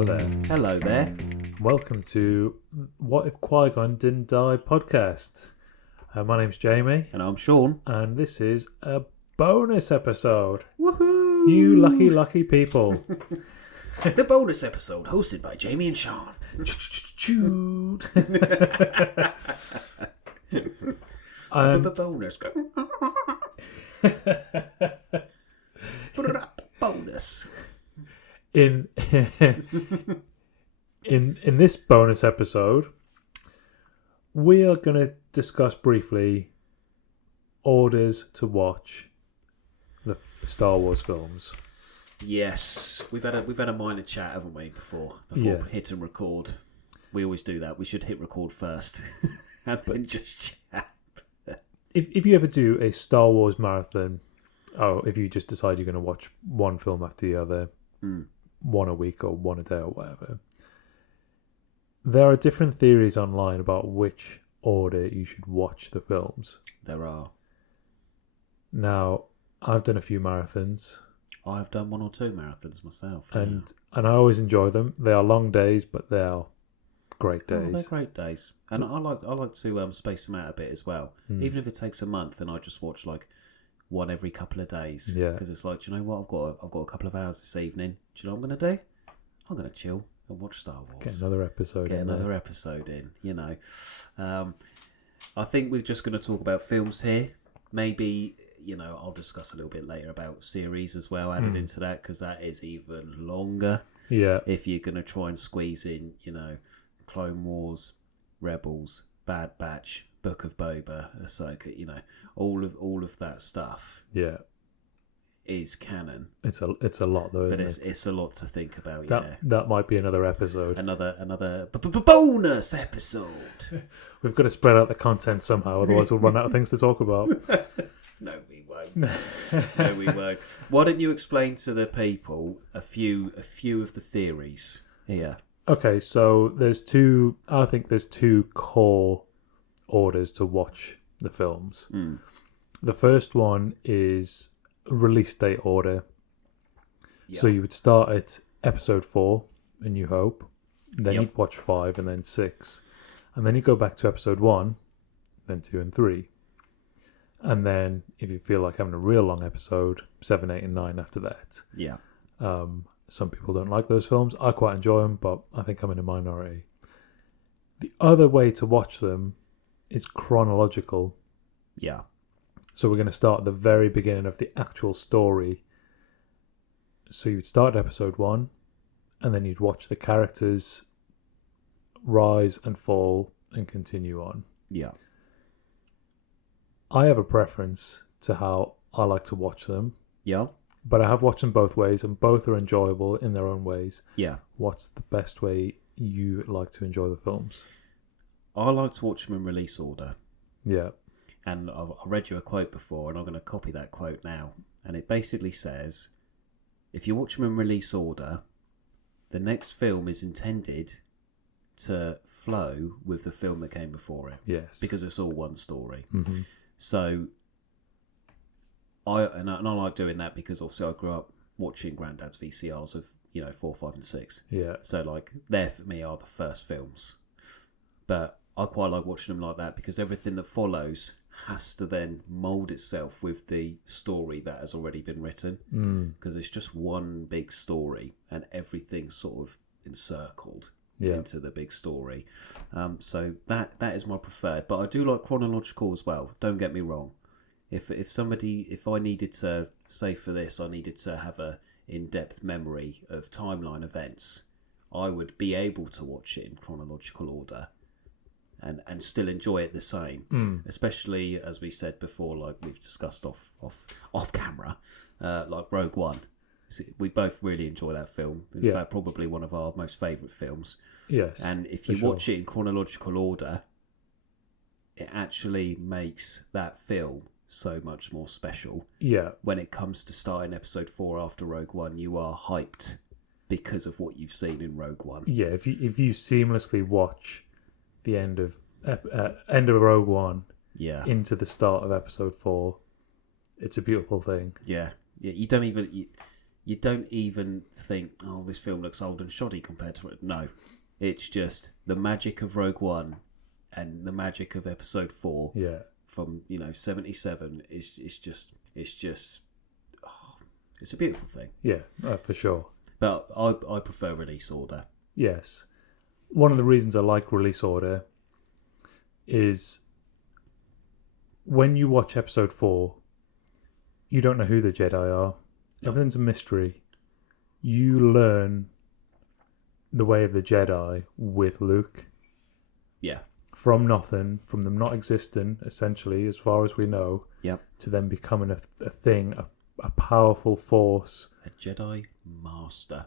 Hello there. Hello there. Welcome to What If Qui-Gon Didn't Die podcast. My name's Jamie, And I'm Shaun. and this is a bonus episode. Woohoo! You lucky people. The bonus episode hosted by Jamie and Shaun. Bonus. Bonus. in this bonus episode, we are going to discuss briefly orders to watch the Star Wars films. Yes, we've had a minor chat, haven't we, before Yeah. hit and record. We always do that. We should hit record first and then just chat. If you ever do a Star Wars marathon, if you just decide you're going to watch one film after the other, one a week or one a day or whatever, there are different theories online about which order you should watch the films. There are. Now, I've done a few marathons. I've done one or two marathons myself. And I always enjoy them. They are long days, but they are great days. Oh, they're great days, and I like to space them out a bit as well. Even if it takes a month, then I just watch like one every couple of days. Yeah, because it's like, do you know what? I've got a couple of hours this evening. Do you know what I'm going to do? I'm going to chill and watch Star Wars. Get another episode in. You know, I think we're just going to talk about films here. Maybe, you know, I'll discuss a little bit later about series as well added into that, because that is even longer. Yeah. If you're going to try and squeeze in, you know, Clone Wars, Rebels, Bad Batch, Book of Boba, Ahsoka, you know, all of that stuff. Yeah. Is canon. It's a lot though, isn't it? But it's a lot to think about. That might be another episode. Another bonus episode. We've got to spread out the content somehow, otherwise we'll run out of things to talk about. No, we won't. No, we won't. Why don't you explain to the people a few of the theories here? Okay, so I think there's two core orders to watch the films. The first one is release date order. Yeah. So you would start at episode 4, A New Hope, then you'd watch 5 and then 6, and then you go back to episode 1, then 2 and 3. And then, if you feel like having a real long episode, 7, 8, and 9 after that. Yeah. Some people don't like those films. I quite enjoy them, but I think I'm in a minority. The other way to watch them is chronological. Yeah. So we're going to start at the very beginning of the actual story. So you'd start at episode 1, and then you'd watch the characters rise and fall and continue on. Yeah. I have a preference to how I like to watch them. Yeah. But I have watched them both ways, and both are enjoyable in their own ways. Yeah. What's the best way you like to enjoy the films? I like to watch them in release order. Yeah. And I read you a quote before, and I'm going to copy that quote now. And it basically says, if you watch them in release order, the next film is intended to flow with the film that came before it. Yes. Because it's all one story. Mm-hmm. So, I like doing that because obviously I grew up watching Grandad's VCRs of, you know, 4, 5 and 6. Yeah. So, like, they for me are the first films. But I quite like watching them like that because everything that follows has to then mould itself with the story that has already been written. Because it's just one big story and everything's sort of encircled into the big story. So that is my preferred. But I do like chronological as well. Don't get me wrong. If I needed to, say for this, I needed to have a in-depth memory of timeline events, I would be able to watch it in chronological order and still enjoy it the same. Especially, as we said before, like we've discussed off camera, like Rogue One. We both really enjoy that film. In fact, probably one of our most favourite films. Yes. And if you watch it in chronological order, it actually makes that film so much more special. Yeah. When it comes to starting episode 4 after Rogue One, you are hyped because of what you've seen in Rogue One. Yeah, if you seamlessly watch the end of Rogue One into the start of episode 4, it's a beautiful thing. Yeah. You don't even you don't even think, oh, this film looks old and shoddy compared to it. No, it's just the magic of Rogue One and the magic of Episode 4 from 77 is just it's a beautiful thing. Yeah, for sure. But I prefer Release Order. Yes. One of the reasons I like Release Order is when you watch Episode 4, you don't know who the Jedi are. Everything's a mystery. You learn the way of the Jedi with Luke. Yeah. From nothing, from them not existing, essentially, as far as we know, to them becoming a thing, a powerful force. A Jedi Master.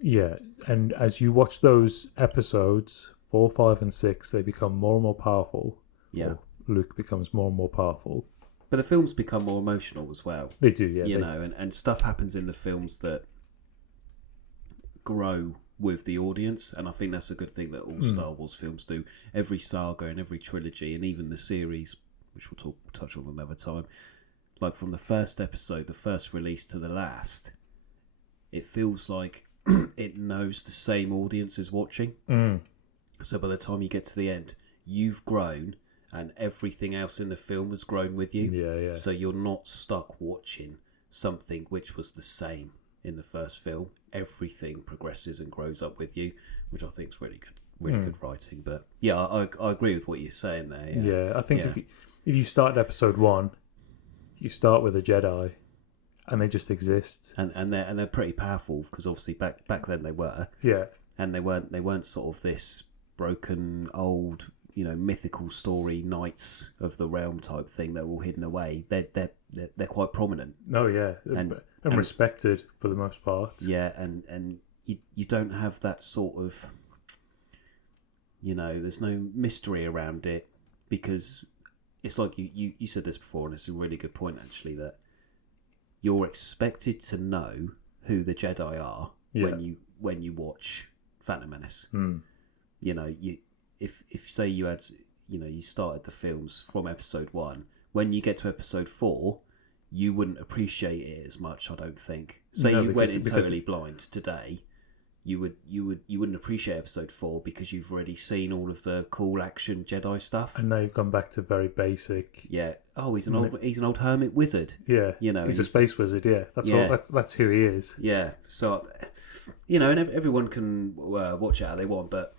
Yeah, and as you watch those episodes, 4, 5, and 6, they become more and more powerful. Yeah. Luke becomes more and more powerful. But the films become more emotional as well. They do, yeah. And stuff happens in the films that grow with the audience, and I think that's a good thing that all Star Wars films do. Every saga and every trilogy, and even the series, which we'll touch on another time, like from the first episode, the first release to the last, it feels like it knows the same audience is watching. So by the time you get to the end, you've grown and everything else in the film has grown with you. Yeah. So you're not stuck watching something which was the same in the first film. Everything progresses and grows up with you, which I think is really good writing. But yeah, I agree with what you're saying there. Yeah, I think if you start at Episode 1, you start with a Jedi, and they just exist, and they're pretty powerful, because obviously back then they were. Yeah, and they weren't sort of this broken old mythical story knights of the realm type thing. They're all hidden away. They're quite prominent. Oh yeah, and respected for the most part. Yeah, and you don't have that sort of there's no mystery around it, because it's like you said this before, and it's a really good point actually, that you're expected to know who the Jedi are when you watch Phantom Menace. If say you had you started the films from Episode 1, when you get to Episode 4, you wouldn't appreciate it as much, I don't think. Say you went in totally blind today, you wouldn't appreciate Episode 4 because you've already seen all of the cool action Jedi stuff. And now you've gone back to very basic. Yeah. Oh, he's an old hermit wizard. Yeah. He's a space wizard. Yeah. That's who he is. Yeah. So, and everyone can watch it how they want, but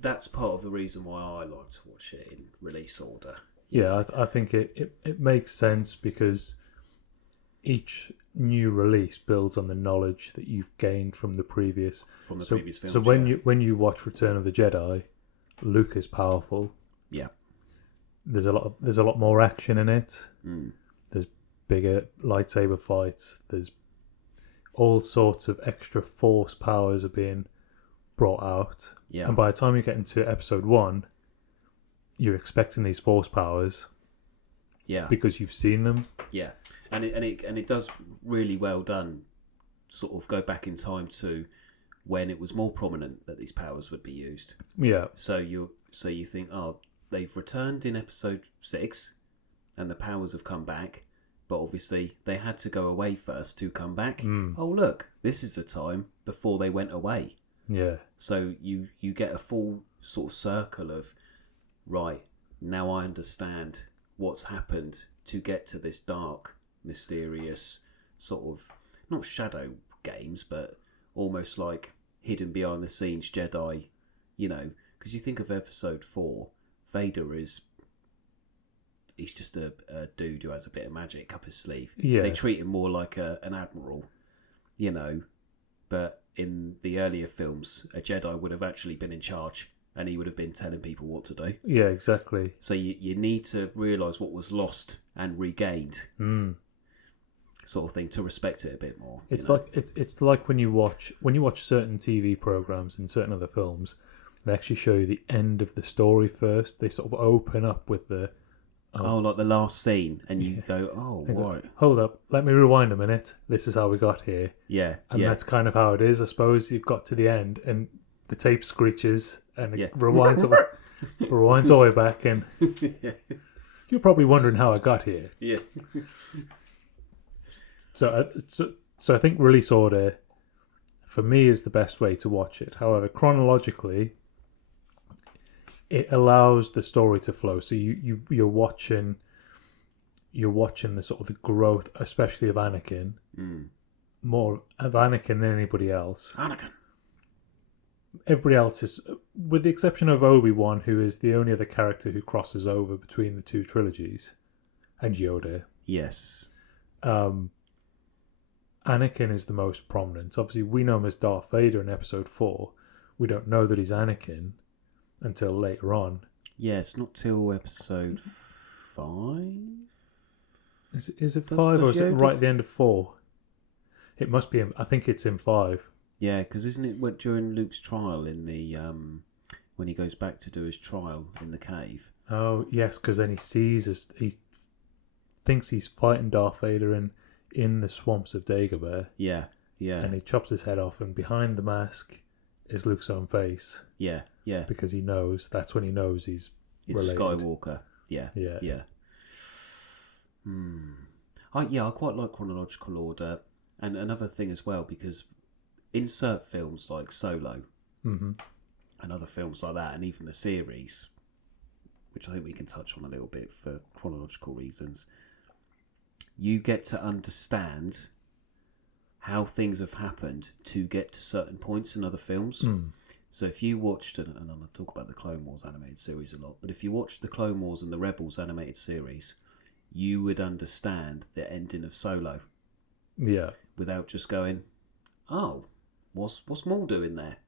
that's part of the reason why I like to watch it in Release Order. Yeah, I think it makes sense, because each new release builds on the knowledge that you've gained from the previous previous films. So when you watch Return of the Jedi, Luke is powerful. Yeah. There's a lot more action in it. There's bigger lightsaber fights. There's all sorts of extra force powers are being brought out. Yeah. And by the time you get into Episode 1, you're expecting these force powers. Yeah. Because you've seen them. Yeah. And it does really well done, sort of go back in time to when it was more prominent that these powers would be used. Yeah. So you think, oh, they've returned in Episode 6 and the powers have come back, but obviously they had to go away first to come back. Oh, look, this is the time before they went away. Yeah. So you get a full sort of circle of, right, now I understand what's happened to get to this dark, mysterious sort of, not shadow games, but almost like hidden behind the scenes Jedi, because you think of Episode 4, Vader he's just a dude who has a bit of magic up his sleeve. Yeah. They treat him more like an admiral, but in the earlier films, a Jedi would have actually been in charge, and he would have been telling people what to do. Yeah, exactly. So you need to realise what was lost and regained, sort of thing, to respect it a bit more. It's like when you watch certain TV programs and certain other films, they actually show you the end of the story first. They sort of open up with the like the last scene, and you go, oh, right. Hold up, let me rewind a minute. This is how we got here. Yeah, and that's kind of how it is. I suppose you've got to the end, and the tape screeches, and it rewinds all the way back, and you're probably wondering how I got here. Yeah. So So I think release order for me is the best way to watch it. However, chronologically, it allows the story to flow. So you're watching the sort of the growth, especially of Anakin, more of Anakin than anybody else. Anakin. Everybody else is, with the exception of Obi-Wan, who is the only other character who crosses over between the two trilogies, and Yoda. Yes. Anakin is the most prominent. Obviously, we know him as Darth Vader in Episode 4. We don't know that he's Anakin until later on. Yeah, it's not till Episode 5. Is it 5 or is it right at the end of 4? It must be. I think it's in 5. Yeah, because isn't it during Luke's trial in the when he goes back to do his trial in the cave? Oh yes, because then he thinks he's fighting Darth Vader in the swamps of Dagobah. Yeah, yeah. And he chops his head off, and behind the mask is Luke's own face. Yeah, yeah. Because he knows, that's when he knows he's related. Skywalker. Yeah, yeah, yeah. I quite like chronological order, and another thing as well, because insert films like Solo and other films like that, and even the series, which I think we can touch on a little bit for chronological reasons, you get to understand how things have happened to get to certain points in other films. So if you watched, and I'm going to talk about the Clone Wars animated series a lot, but if you watched the Clone Wars and the Rebels animated series, you would understand the ending of Solo. Yeah. Without just going, oh, what's Maul doing there?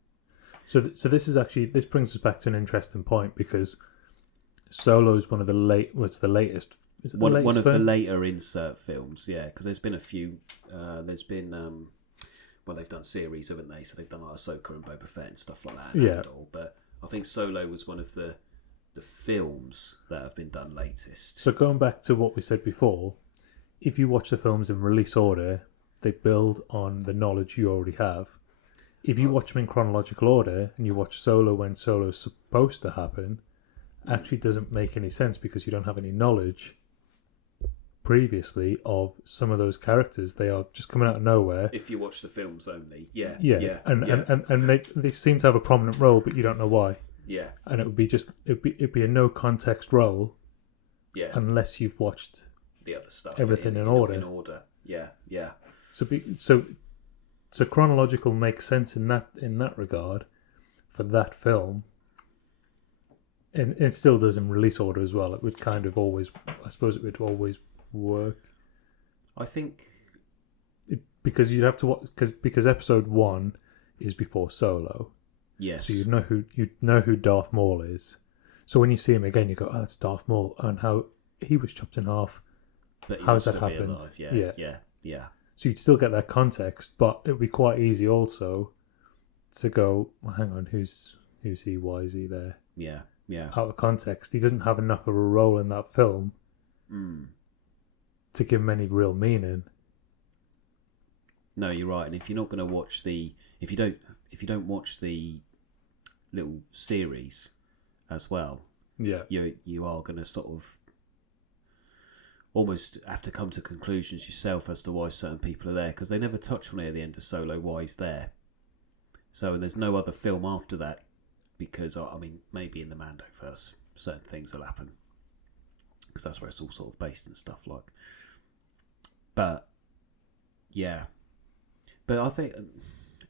So this brings us back to an interesting point, because Solo is one of the latest. Is it the latest one of film? the later insert films, yeah, because there's been a few. There's been they've done series, haven't they? So they've done like Ahsoka and Boba Fett and stuff like that. Yeah. But I think Solo was one of the films that have been done latest. So going back to what we said before, if you watch the films in release order, they build on the knowledge you already have. If you watch them in chronological order and you watch Solo when Solo's supposed to happen, actually doesn't make any sense, because you don't have any knowledge previously of some of those characters. They are just coming out of nowhere. If you watch the films only, yeah. And they seem to have a prominent role, but you don't know why. Yeah. And it'd be a no context role. Yeah. Unless you've watched the other stuff, everything in order. In order. Yeah. Yeah. So chronological makes sense in that regard for that film, and it still does in release order as well. It would kind of always, I suppose, it would always work. I think because you'd have to watch because Episode 1 is before Solo. Yes. So you'd know who Darth Maul is. So when you see him again, you go, "Oh, that's Darth Maul," and how he was chopped in half. But how has that happened? Yeah. So you'd still get that context, but it would be quite easy also to go, well, hang on, who's he? Why is he there? Yeah, yeah. Out of context. He doesn't have enough of a role in that film to give him any real meaning. No, you're right. And if you're not going to watch if you don't watch the little series as well, yeah, you are going to sort of almost have to come to conclusions yourself as to why certain people are there, because they never touch on it at the end of Solo why he's there. So, and there's no other film after that, because I mean, maybe in the Mandoverse certain things will happen, because that's where it's all sort of based and stuff like. But yeah, but I think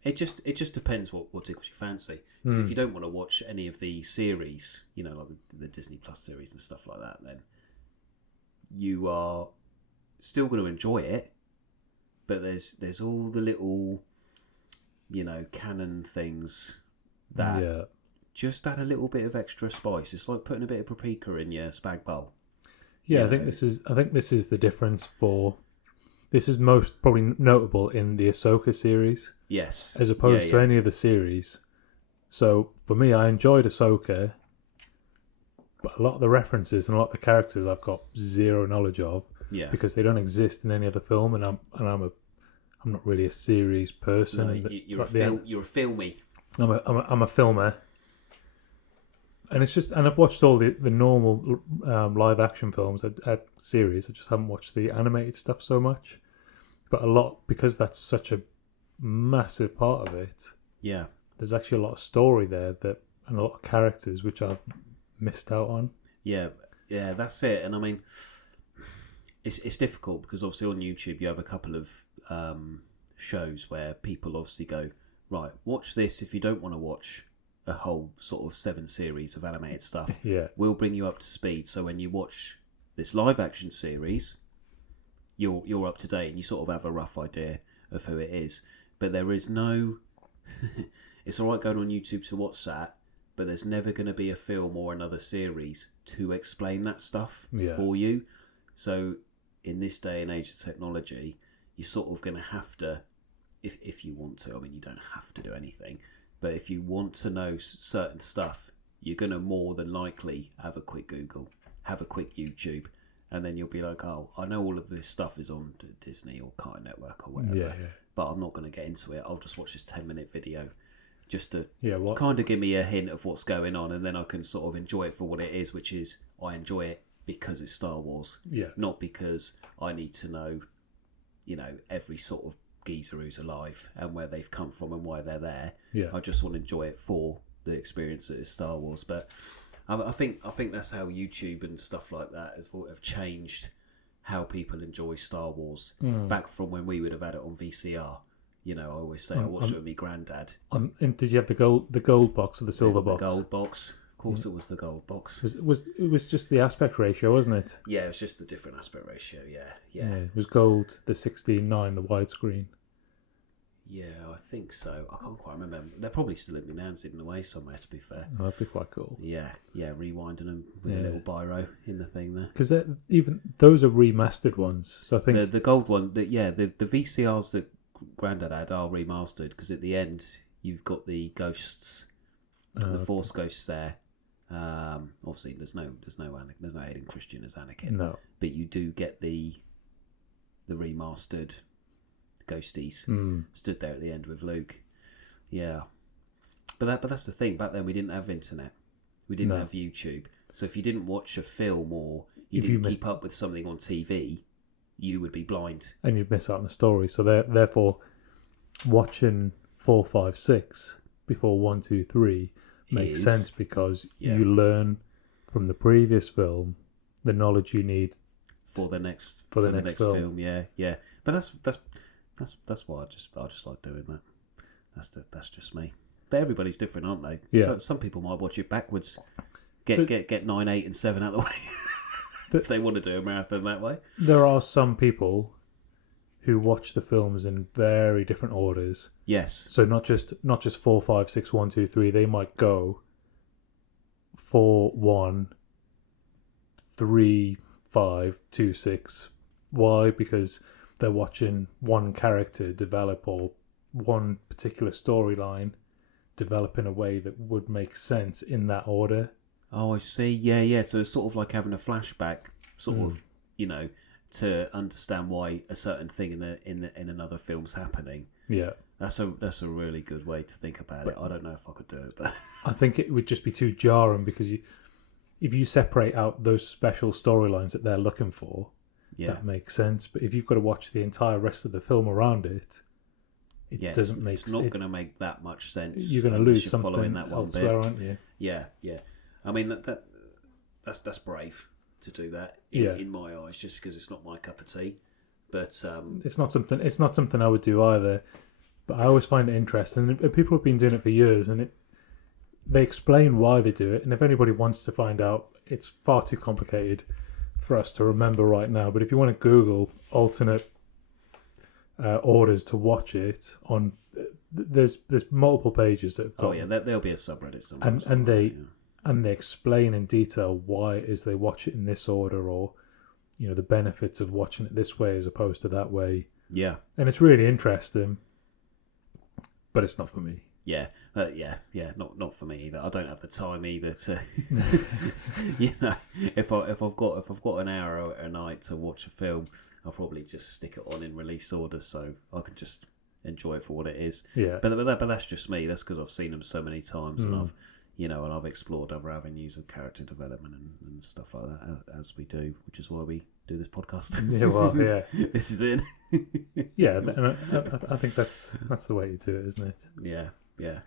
it just depends what tickles your fancy. Because if you don't want to watch any of the series, like the Disney Plus series and stuff like that, then you are still going to enjoy it, but there's all the little, canon things that just add a little bit of extra spice. It's like putting a bit of paprika in your spag bowl. Yeah, I think this is the difference for. This is most probably notable in the Ahsoka series. Yes. As opposed to any of the series. So for me, I enjoyed Ahsoka, but a lot of the references and a lot of the characters I've got zero knowledge of, because they don't exist in any other film, and I'm not really a series person. No, you're a filmy. I'm a filmer, and it's just, and I've watched all the normal live action films at series. I just haven't watched the animated stuff so much, But a lot, because that's such a massive part of it, Yeah. there's actually a lot of story there and a lot of characters which I've missed out on. Yeah, that's it. And I mean, it's difficult because obviously on YouTube you have a couple of shows where people obviously go, right, watch this if you don't want to watch a whole sort of 7 series of animated stuff. Yeah. We'll bring you up to speed. So when you watch this live action series, you're up to date and you sort of have a rough idea of who it is. But there is no... It's alright going on YouTube to watch that, but there's never going to be a film or another series to explain that stuff for you. So in this day and age of technology, you're sort of going to have to, if you want to, I mean, you don't have to do anything, but if you want to know certain stuff, you're going to more than likely have a quick Google, have a quick YouTube, and then you'll be like, oh, I know all of this stuff is on Disney or Cartoon Network or whatever, but I'm not going to get into it. I'll just watch this 10-minute video just to kind of give me a hint of what's going on, and then I can sort of enjoy it for what it is, which is I enjoy it because it's Star Wars, not because I need to know, every sort of geezer who's alive and where they've come from and why they're there. I just want to enjoy it for the experience that is Star Wars. But I think that's how YouTube and stuff like that have changed how people enjoy Star Wars back from when we would have had it on VCR. I always say I watched it with my granddad. And did you have the gold box or the silver box? The gold box. Of course, it was the gold box. It was just the aspect ratio, wasn't it? Yeah, it was just the different aspect ratio. Yeah. It was gold, the 16:9, the widescreen. Yeah, I think so. I can't quite remember. They're probably still in my nan's hidden away somewhere, to be fair. Oh, that'd be quite cool. Yeah, rewinding them with a little biro in the thing there. Because even those are remastered ones, so I think the gold one, the VCRs that Grandad had are remastered because at the end you've got the ghosts, the Force ghosts there. Obviously, there's no Hayden Christian as Anakin. No, but you do get the remastered ghosties stood there at the end with Luke. Yeah, but that's the thing. Back then we didn't have internet, we didn't have YouTube. So if you didn't watch a film or you didn't keep up with something on TV, you would be blind and you'd miss out on the story. So therefore, watching 4, 5, 6 before 1, 2, 3 makes sense because you learn from the previous film the knowledge you need for the next film. Yeah. But that's why I just like doing that. That's just me. But everybody's different, aren't they? Yeah. So some people might watch it backwards. Get 9, 8, and 7 out of the way. If they want to do a marathon that way. There are some people who watch the films in very different orders. Yes. So not just 4, 5, 6, 1, 2, 3. They might go 4, 1, 3, 5, 2, 6. Why? Because they're watching one character develop or one particular storyline develop in a way that would make sense in that order. Oh, I see. Yeah. So it's sort of like having a flashback, sort of, to understand why a certain thing in another film's happening. Yeah, that's a really good way to think about it. I don't know if I could do it, but I think it would just be too jarring because if you separate out those special storylines that they're looking for, that makes sense. But if you've got to watch the entire rest of the film around it, doesn't make sense. It's not going to make that much sense. You're going to lose something following that one elsewhere, bit. aren't you? Yeah. I mean that's brave to do that in my eyes, just because it's not my cup of tea. But it's not something I would do either. But I always find it interesting. And people have been doing it for years, and they explain why they do it. And if anybody wants to find out, it's far too complicated for us to remember right now. But if you want to Google alternate orders to watch it on, there's multiple pages that have got. There'll be a subreddit somewhere. And they explain in detail why it is they watch it in this order, or the benefits of watching it this way as opposed to that way. Yeah, and it's really interesting, but it's not for me. Yeah, not for me either. I don't have the time either to, if I've got an hour a night to watch a film, I'll probably just stick it on in release order so I can just enjoy it for what it is. Yeah, but that's just me. That's because I've seen them so many times and I've explored other avenues of character development and stuff like that as we do, which is why we do this podcast. Yeah, well, yeah. This is it. Yeah, and I think that's the way you do it, isn't it? Yeah.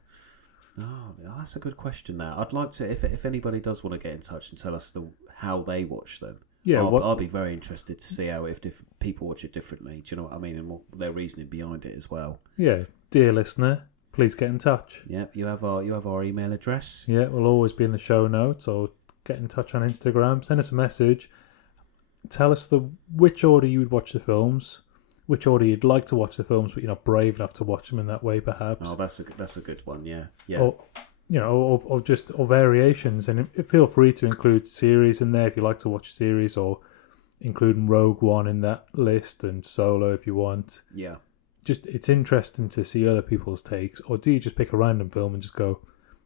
Oh, that's a good question. Now, I'd like to, if anybody does want to get in touch and tell us how they watch them. Yeah, I'll be very interested to see how if people watch it differently. Do you know what I mean? And what their reasoning behind it as well. Yeah, dear listener, please get in touch. Yeah, you have our email address. Yeah, we'll always be in the show notes, or get in touch on Instagram. Send us a message. Tell us which order you would watch the films, which order you'd like to watch the films, but you're not brave enough to watch them in that way, perhaps. Oh, that's a good one. Yeah. Or just variations, and feel free to include series in there if you like to watch series, or including Rogue One in that list and Solo if you want. Yeah. Just it's interesting to see other people's takes, or do you just pick a random film and just go?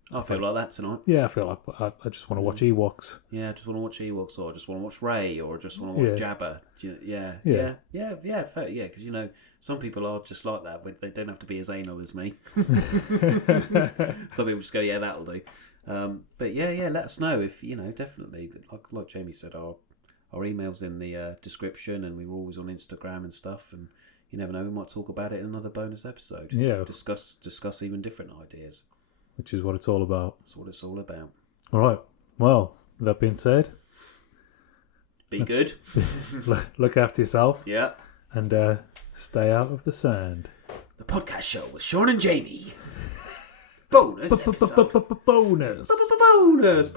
I feel like that tonight. Yeah, I feel like I just want to watch Ewoks. Yeah, I just want to watch Ewoks, or I just want to watch Rey, or I just want to watch Jabba. Yeah. Because some people are just like that. But they don't have to be as anal as me. Some people just go, yeah, that'll do. But yeah, let us know if definitely. Like Jamie said, our email's in the description, and we were always on Instagram and stuff. And you never know, we might talk about it in another bonus episode. Yeah, discuss even different ideas. Which is what it's all about. That's what it's all about. All right. Well, that being said, be good. Look after yourself. Yeah. And stay out of the sand. The podcast show with Shaun and Jamie. Bonus episode. Bonus. Bonus.